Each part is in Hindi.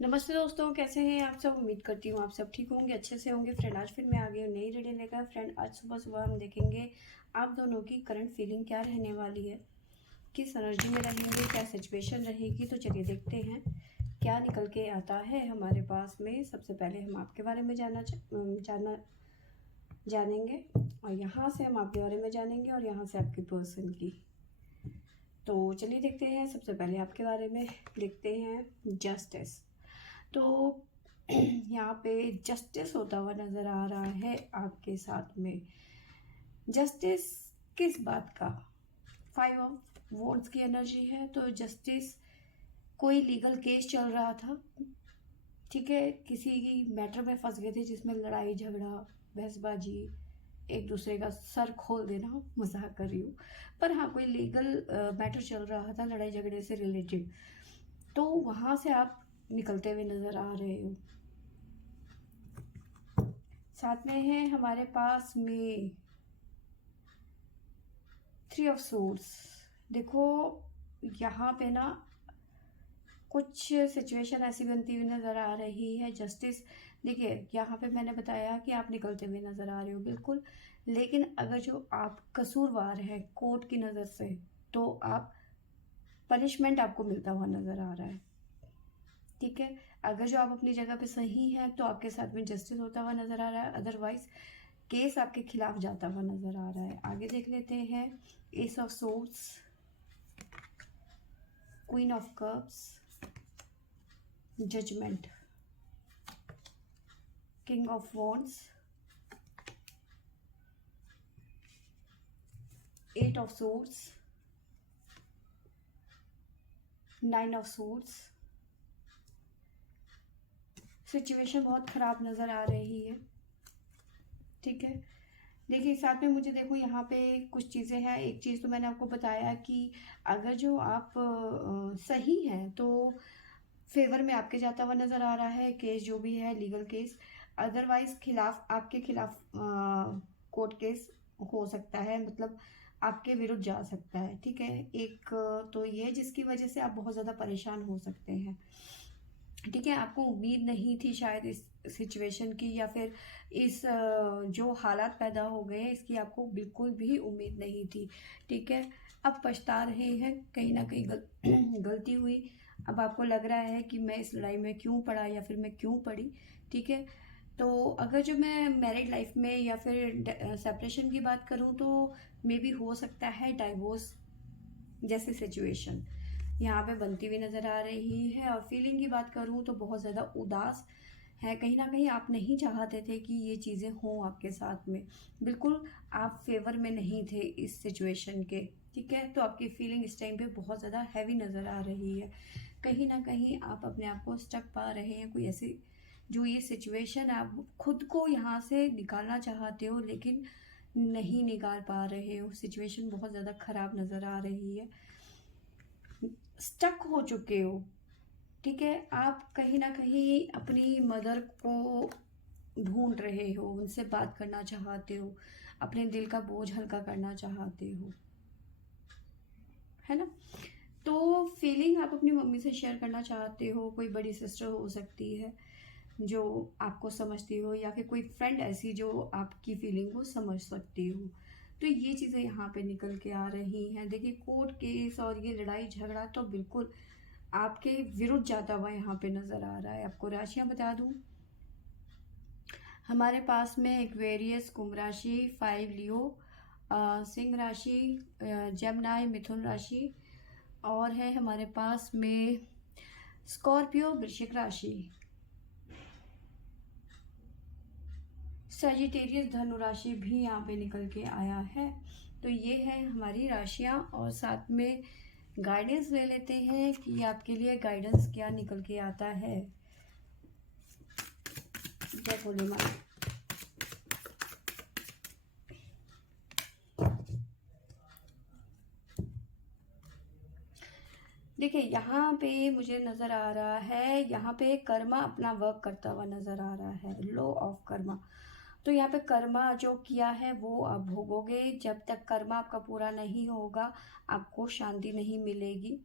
नमस्ते दोस्तों, कैसे हैं आप सब। उम्मीद करती हूँ आप सब ठीक होंगे, अच्छे से होंगे। फ्रेंड आज फिर मैं आ गई हूँ नई रीडिंग लेकर। फ्रेंड आज सुबह सुबह हम देखेंगे आप दोनों की करंट फीलिंग क्या रहने वाली है, किस एनर्जी में रहेंगे, क्या सिचुएशन रहेगी। तो चलिए देखते हैं क्या निकल के आता है हमारे पास में। सबसे पहले हम आपके बारे में जानेंगे, और यहाँ से हम आपके बारे में जानेंगे, और यहाँ से आपके पर्सन की। तो चलिए देखते हैं। सबसे पहले आपके बारे में देखते हैं जस्टिस। तो यहाँ पे जस्टिस होता हुआ नज़र आ रहा है आपके साथ में। जस्टिस किस बात का? 5 ऑफ वॉन्ड्स की एनर्जी है। तो जस्टिस, कोई लीगल केस चल रहा था, ठीक है, किसी की मैटर में फंस गए थे जिसमें लड़ाई झगड़ा बहसबाजी, एक दूसरे का सर खोल देना, मजाक कर रही हूँ, पर हाँ कोई लीगल मैटर चल रहा था लड़ाई झगड़े से रिलेटेड। तो वहाँ से आप निकलते हुए नज़र आ रहे हो। साथ में है हमारे पास में 3 ऑफ सोर्ड्स। देखो यहाँ पे ना कुछ सिचुएशन ऐसी बनती हुई नज़र आ रही है। जस्टिस, देखिए यहाँ पे मैंने बताया कि आप निकलते हुए नज़र आ रहे हो बिल्कुल, लेकिन अगर जो आप कसूरवार हैं कोर्ट की नज़र से, तो आप पनिशमेंट आपको मिलता हुआ नज़र आ रहा है, ठीक है। अगर जो आप अपनी जगह पे सही हैं तो आपके साथ में जस्टिस होता हुआ नज़र आ रहा है, अदरवाइज केस आपके खिलाफ जाता हुआ नज़र आ रहा है। आगे देख लेते हैं। Ace of swords, queen of cups, judgement, king of wands, 8 of swords, 9 of swords. Situation बहुत ख़राब नज़र आ रही है, ठीक है। देखिए साथ में मुझे देखो यहाँ पे कुछ चीज़ें हैं। एक चीज़ तो मैंने आपको बताया कि अगर जो आप सही हैं तो फेवर में आपके जाता हुआ नज़र आ रहा है केस, जो भी है लीगल केस। अदरवाइज खिलाफ, आपके खिलाफ कोर्ट केस हो सकता है, मतलब आपके विरुद्ध जा सकता है, ठीक है। एक तो ये जिसकी वजह से आप बहुत ज़्यादा परेशान हो सकते हैं, ठीक है। आपको उम्मीद नहीं थी शायद इस सिचुएशन की, या फिर इस जो हालात पैदा हो गए हैं इसकी आपको बिल्कुल भी उम्मीद नहीं थी, ठीक है। अब पछता रहे हैं, कहीं ना कहीं गलती हुई। अब आपको लग रहा है कि मैं इस लड़ाई में क्यों पड़ा, या फिर मैं क्यों पड़ी, ठीक है। तो अगर जो मैं मैरिड लाइफ में या फिर सेपरेशन की बात करूं तो मे बी हो सकता है डाइवोर्स जैसी सिचुएशन यहाँ पे बनती हुई नज़र आ रही है। और फीलिंग की बात करूँ तो बहुत ज़्यादा उदास है, कहीं ना कहीं आप नहीं चाहते थे कि ये चीज़ें हों आपके साथ में, बिल्कुल आप फेवर में नहीं थे इस सिचुएशन के, ठीक है। तो आपकी फीलिंग इस टाइम पे बहुत ज़्यादा हैवी नज़र आ रही है। कहीं ना कहीं आप अपने आप को स्टक पा रहे हैं, कोई ऐसी जो ये सिचुएशन आप खुद को यहाँ से निकालना चाहते हो लेकिन नहीं निकाल पा रहे हो। सिचुएशन बहुत ज़्यादा ख़राब नज़र आ रही है, स्टक हो चुके हो, ठीक है। आप कहीं ना कहीं अपनी मदर को ढूंढ रहे हो, उनसे बात करना चाहते हो, अपने दिल का बोझ हल्का करना चाहते हो, है ना। तो फीलिंग आप अपनी मम्मी से शेयर करना चाहते हो, कोई बड़ी सिस्टर हो सकती है जो आपको समझती हो, या फिर कोई फ्रेंड ऐसी जो आपकी फीलिंग को समझ सकती हो। तो ये चीज़ें यहाँ पे निकल के आ रही हैं। देखिए कोर्ट केस और ये लड़ाई झगड़ा तो बिल्कुल आपके विरुद्ध जाता हुआ यहाँ पे नज़र आ रहा है। आपको राशियाँ बता दूँ, हमारे पास में एक्वेरियस, कुंभ राशि, 5 लियो, सिंह राशि, जमनाई, मिथुन राशि, और है हमारे पास में स्कॉर्पियो, वृश्चिक राशि, सजिटेरियस, धनु राशि भी यहाँ पे निकल के आया है। तो ये है हमारी राशियाँ, और साथ में गाइडेंस ले लेते हैं कि आपके लिए गाइडेंस क्या निकल के आता है। जय भोले माँ। देखिए यहाँ पे मुझे नज़र आ रहा है, यहाँ पे कर्मा अपना वर्क करता हुआ नज़र आ रहा है, लॉ ऑफ कर्मा। तो यहाँ पे कर्मा जो किया है वो आप भोगोगे। जब तक कर्मा आपका पूरा नहीं होगा आपको शांति नहीं मिलेगी।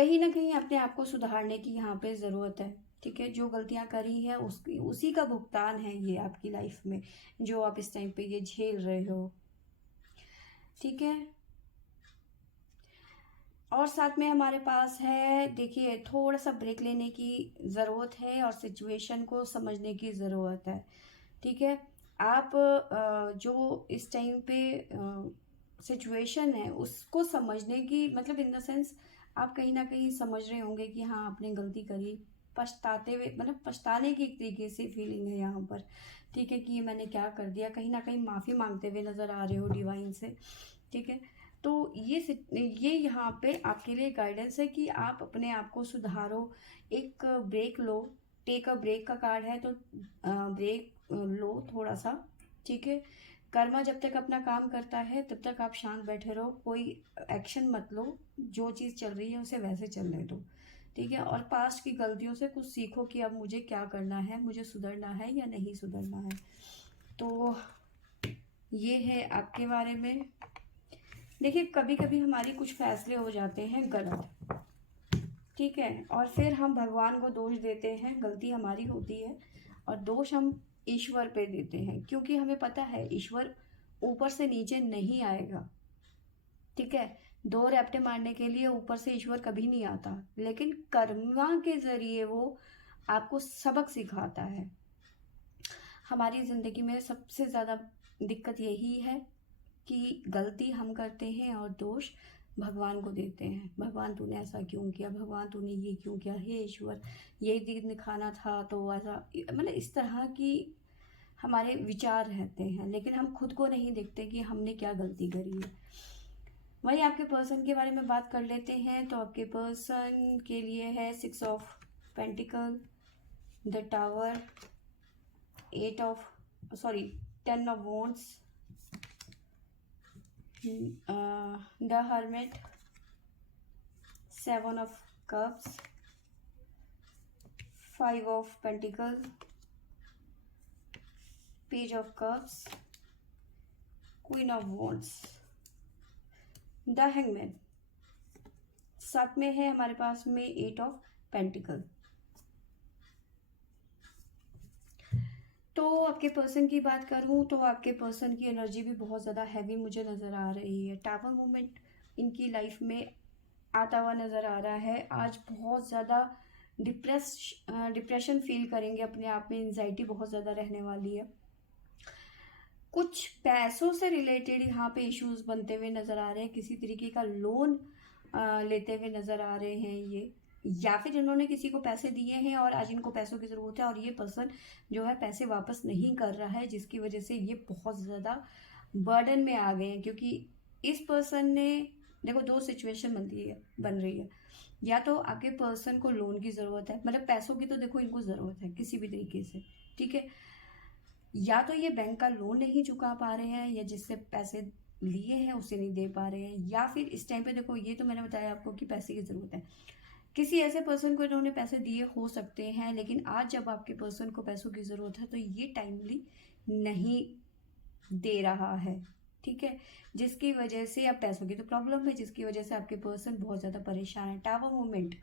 कहीं ना कहीं अपने आप को सुधारने की यहाँ पे ज़रूरत है। ठीक है, जो गलतियाँ करी है उसी का भुगतान है ये आपकी लाइफ में, जो आप इस टाइम पे ये झेल रहे हो। ठीक है, और साथ में हमारे पास है, देखिए थोड़ा सा ब्रेक लेने की ज़रूरत है और सिचुएशन को समझने की ज़रूरत है। ठीक है, आप जो इस टाइम पे सिचुएशन है उसको समझने की, मतलब इन द सेंस आप कहीं ना कहीं समझ रहे होंगे कि हाँ आपने गलती करी, पछताते हुए, मतलब पछताने की एक तरीके से फीलिंग है यहाँ पर। ठीक है, कि ये मैंने क्या कर दिया, कहीं ना कहीं माफ़ी मांगते हुए नज़र आ रहे हो डिवाइन से। ठीक है, तो ये यहाँ पे आपके लिए गाइडेंस है कि आप अपने आप को सुधारो, एक ब्रेक लो। टेक अ ब्रेक का कार्ड है, तो ब्रेक लो थोड़ा सा। ठीक है, कर्मा जब तक अपना काम करता है तब तक आप शांत बैठे रहो, कोई एक्शन मत लो, जो चीज़ चल रही है उसे वैसे चलने दो। ठीक है, और पास्ट की गलतियों से कुछ सीखो कि अब मुझे क्या करना है, मुझे सुधरना है या नहीं सुधरना है। तो ये है आपके बारे में। देखिए कभी कभी हमारी कुछ फैसले हो जाते हैं गलत, ठीक है, और फिर हम भगवान को दोष देते हैं, गलती हमारी होती है, और दोष हम ईश्वर पे देते हैं, क्योंकि हमें पता है ईश्वर ऊपर से नीचे नहीं आएगा। ठीक है, दो रैप्टे मारने के लिए ऊपर से ईश्वर कभी नहीं आता, लेकिन कर्मा के जरिए वो आपको सबक सिखाता है। हमारी जिंदगी में सबसे ज़्यादा दिक्कत यही है कि गलती हम करते हैं और दोष भगवान को देते हैं। भगवान तूने ऐसा क्यों किया, भगवान तूने ये क्यों किया, हे ईश्वर ये दिन दिखाना था तो ऐसा, मतलब इस तरह की हमारे विचार रहते हैं, लेकिन हम खुद को नहीं देखते कि हमने क्या गलती करी है। वही आपके पर्सन के बारे में बात कर लेते हैं। तो आपके पर्सन के लिए है 6 of pentacle, the tower, 10 of wands, the hermit, 7 of cups, 5 of pentacle, page of cups, queen of wands, the hangman. साथ में है हमारे पास में 8 ऑफ पेंटिकल। तो आपके पर्सन की बात करूं तो आपके पर्सन की एनर्जी भी बहुत ज़्यादा हैवी मुझे नज़र आ रही है। टावर मूवमेंट इनकी लाइफ में आता हुआ नज़र आ रहा है। आज बहुत ज़्यादा डिप्रेशन फील करेंगे अपने आप में, एंजाइटी बहुत ज़्यादा रहने वाली है। कुछ पैसों से रिलेटेड यहाँ पे इश्यूज बनते हुए नज़र आ रहे हैं, किसी तरीके का लोन लेते हुए नज़र आ रहे हैं ये, या फिर इन्होंने किसी को पैसे दिए हैं और आज इनको पैसों की ज़रूरत है और ये पर्सन जो है पैसे वापस नहीं कर रहा है, जिसकी वजह से ये बहुत ज़्यादा बर्डन में आ गए हैं। क्योंकि इस पर्सन ने, देखो दो सिचुएशन बन रही है, या तो आपके पर्सन को लोन की ज़रूरत है, मतलब पैसों की तो देखो इनको ज़रूरत है किसी भी तरीके से, ठीक है, या तो ये बैंक का लोन नहीं चुका पा रहे हैं, या जिससे पैसे लिए हैं उसे नहीं दे पा रहे हैं, या फिर इस टाइम पे देखो ये तो मैंने बताया आपको कि पैसे की ज़रूरत है, किसी ऐसे पर्सन को इन्होंने पैसे दिए हो सकते हैं, लेकिन आज जब आपके पर्सन को पैसों की ज़रूरत है तो ये टाइमली नहीं दे रहा है। ठीक है, जिसकी वजह से अब पैसों की तो प्रॉब्लम है, जिसकी वजह से आपके पर्सन बहुत ज़्यादा परेशान है। टावर मूवमेंट,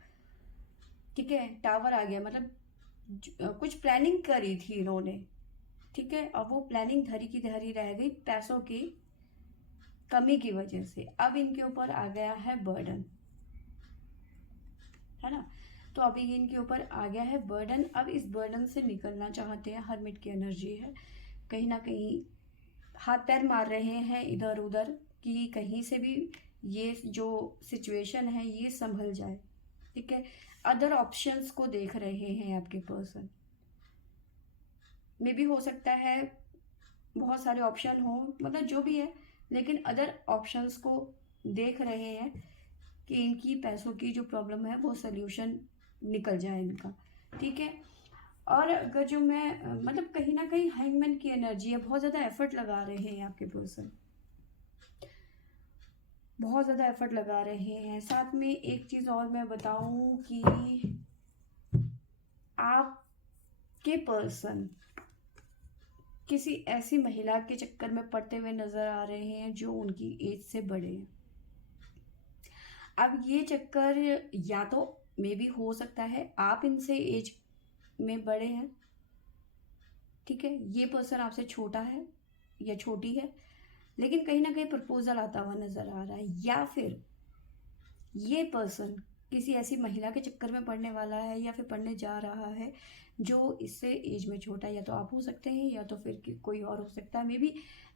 ठीक है, टावर आ गया, मतलब कुछ प्लानिंग करी थी इन्होंने, ठीक है, और वो प्लानिंग धरी की धरी रह गई पैसों की कमी की वजह से। अब इनके ऊपर आ गया है बर्डन, है ना, तो अभी इनके ऊपर आ गया है बर्डन। अब इस बर्डन से निकलना चाहते हैं, हर्मिट की एनर्जी है, कहीं ना कहीं हाथ पैर मार रहे हैं इधर उधर कि कहीं से भी ये जो सिचुएशन है ये संभल जाए। ठीक है, अदर ऑप्शंस को देख रहे हैं आपके पर्सन, मे भी हो सकता है बहुत सारे ऑप्शन हो, मतलब जो भी है, लेकिन अदर ऑप्शंस को देख रहे हैं कि इनकी पैसों की जो प्रॉब्लम है वो सोल्यूशन निकल जाए इनका। ठीक है, और अगर जो मैं मतलब कहीं ना कहीं हैंगमैन की एनर्जी है, बहुत ज़्यादा एफर्ट लगा रहे हैं आपके पर्सन, बहुत ज़्यादा एफर्ट लगा रहे हैं। साथ में एक चीज़ और मैं बताऊं कि आपके पर्सन किसी ऐसी महिला के चक्कर में पड़ते हुए नजर आ रहे हैं जो उनकी एज से बड़े हैं। अब ये चक्कर या तो मे भी हो सकता है आप इनसे एज में बड़े हैं, ठीक है, ये पर्सन आपसे छोटा है या छोटी है, लेकिन कहीं ना कहीं प्रपोजल आता हुआ नजर आ रहा है, या फिर ये पर्सन किसी ऐसी महिला के चक्कर में पड़ने वाला है या फिर पड़ने जा रहा है जो इससे एज में छोटा है। या तो आप हो सकते हैं या तो फिर कोई और हो सकता है। मे बी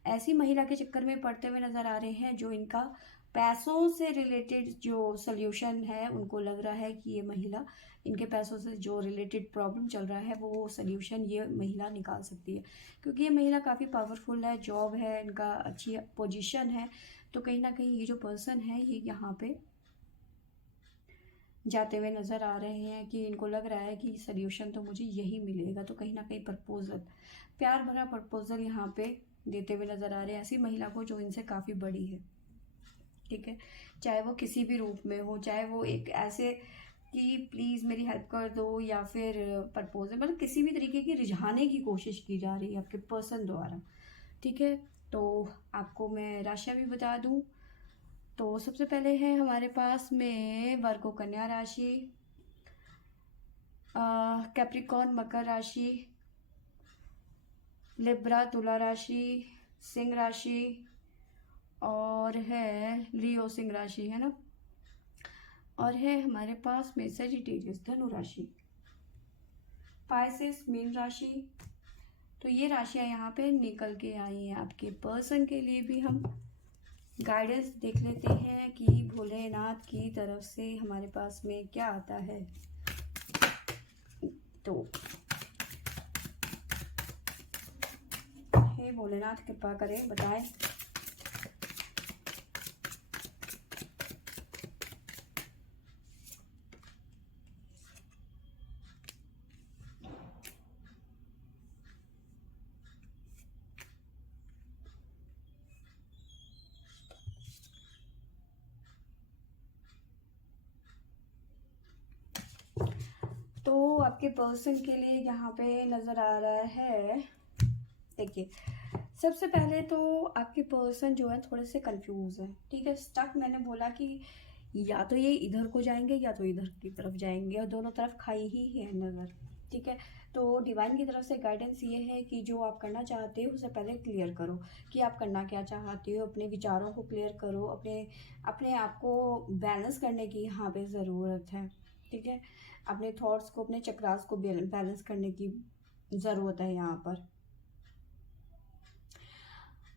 ऐसी महिला के चक्कर में पड़ते हुए नजर आ रहे हैं जो इनका पैसों से रिलेटेड जो सोल्यूशन है, उनको लग रहा है कि ये महिला, इनके पैसों से जो रिलेटेड प्रॉब्लम चल रहा है वो सोल्यूशन ये महिला निकाल सकती है, क्योंकि ये महिला काफ़ी पावरफुल है, जॉब है इनका, अच्छी पोजीशन है। तो कहीं ना कहीं ये जो पर्सन है ये यहाँ पे जाते हुए नज़र आ रहे हैं कि इनको लग रहा है कि सल्यूशन तो मुझे यही मिलेगा। तो कहीं ना कहीं प्रपोजल, प्यार भरा प्रपोजल यहाँ पे देते हुए नज़र आ रहे हैं ऐसी महिला को जो इनसे काफ़ी बड़ी है, ठीक है, चाहे वो किसी भी रूप में हो, चाहे वो एक ऐसे कि प्लीज़ मेरी हेल्प कर दो, या फिर प्रपोजल, मतलब किसी भी तरीके की रिझाने की कोशिश की जा रही है आपके पर्सन द्वारा, ठीक है। तो आपको मैं राशियाँ भी बता दूँ। तो सबसे पहले है हमारे पास में वर्गो कन्या राशि, कैप्रिकॉर्न मकर राशि, लिब्रा तुला राशि, सिंह राशि, और है लियो सिंह राशि, है ना, और है हमारे पास में सजिटेरियस धनु राशि, पाइसेस मीन राशि। तो ये राशियाँ यहाँ पे निकल के आई हैं। आपके पर्सन के लिए भी हम गाइडेंस देख लेते हैं कि भोलेनाथ की तरफ से हमारे पास में क्या आता है। तो हे भोलेनाथ कृपा करें, बताएं। तो आपके पर्सन के लिए यहाँ पे नज़र आ रहा है, देखिए सबसे पहले तो आपके पर्सन जो है थोड़े से कंफ्यूज है, ठीक है, स्टक। मैंने बोला कि या तो ये इधर को जाएंगे या तो इधर की तरफ जाएंगे, और दोनों तरफ खाई ही है नज़र, ठीक है। तो डिवाइन की तरफ से गाइडेंस ये है कि जो आप करना चाहते हो उसे पहले क्लियर करो कि आप करना क्या चाहते हो, अपने विचारों को क्लियर करो, अपने अपने आप को बैलेंस करने की यहाँ पे ज़रूरत है, ठीक है। अपने थॉट्स को, अपने चक्रास को बैलेंस करने की ज़रूरत है यहाँ पर।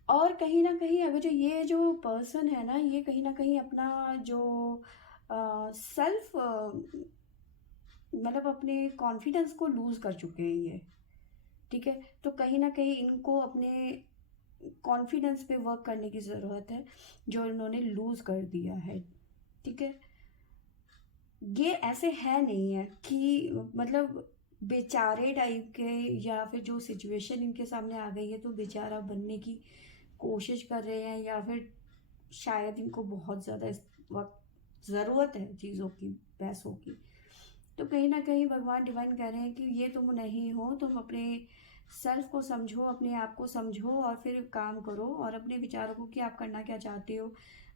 और कहीं ना कहीं अगर जो ये जो पर्सन है ना, ये कहीं ना कहीं अपना जो सेल्फ, मतलब अपने कॉन्फिडेंस को लूज़ कर चुके हैं ये, ठीक है। तो कहीं ना कहीं इनको अपने कॉन्फिडेंस पे वर्क करने की ज़रूरत है, जो इन्होंने लूज़ कर दिया है, ठीक है। ये ऐसे है नहीं है कि मतलब बेचारे टाइप के, या फिर जो सिचुएशन इनके सामने आ गई है तो बेचारा बनने की कोशिश कर रहे हैं, या फिर शायद इनको बहुत ज़्यादा इस वक्त ज़रूरत है चीज़ों की, पैसों की। तो कहीं ना कहीं भगवान डिवाइन कह रहे हैं कि ये तुम नहीं हो, तुम अपने सेल्फ को समझो, अपने आप को समझो, और फिर काम करो, और अपने विचारों को कि आप करना क्या चाहते हो,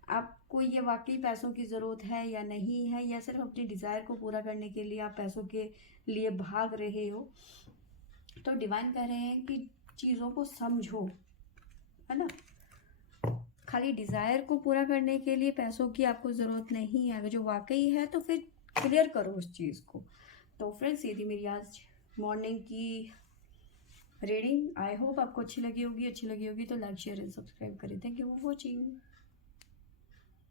आपको ये वाकई पैसों की ज़रूरत है या नहीं है, या सिर्फ अपनी डिज़ायर को पूरा करने के लिए आप पैसों के लिए भाग रहे हो। तो डिवाइन कह रहे हैं कि चीज़ों को समझो, है ना, खाली डिज़ायर को पूरा करने के लिए पैसों की आपको ज़रूरत नहीं है। अगर जो वाकई है तो फिर क्लियर करो उस चीज़ को। तो फ्रेंड्स, ये थी मेरी आज मॉर्निंग की रीडिंग। आई होप आपको अच्छी लगी होगी। अच्छी लगी होगी तो लाइक शेयर एंड सब्सक्राइब करें। Thank you for watching.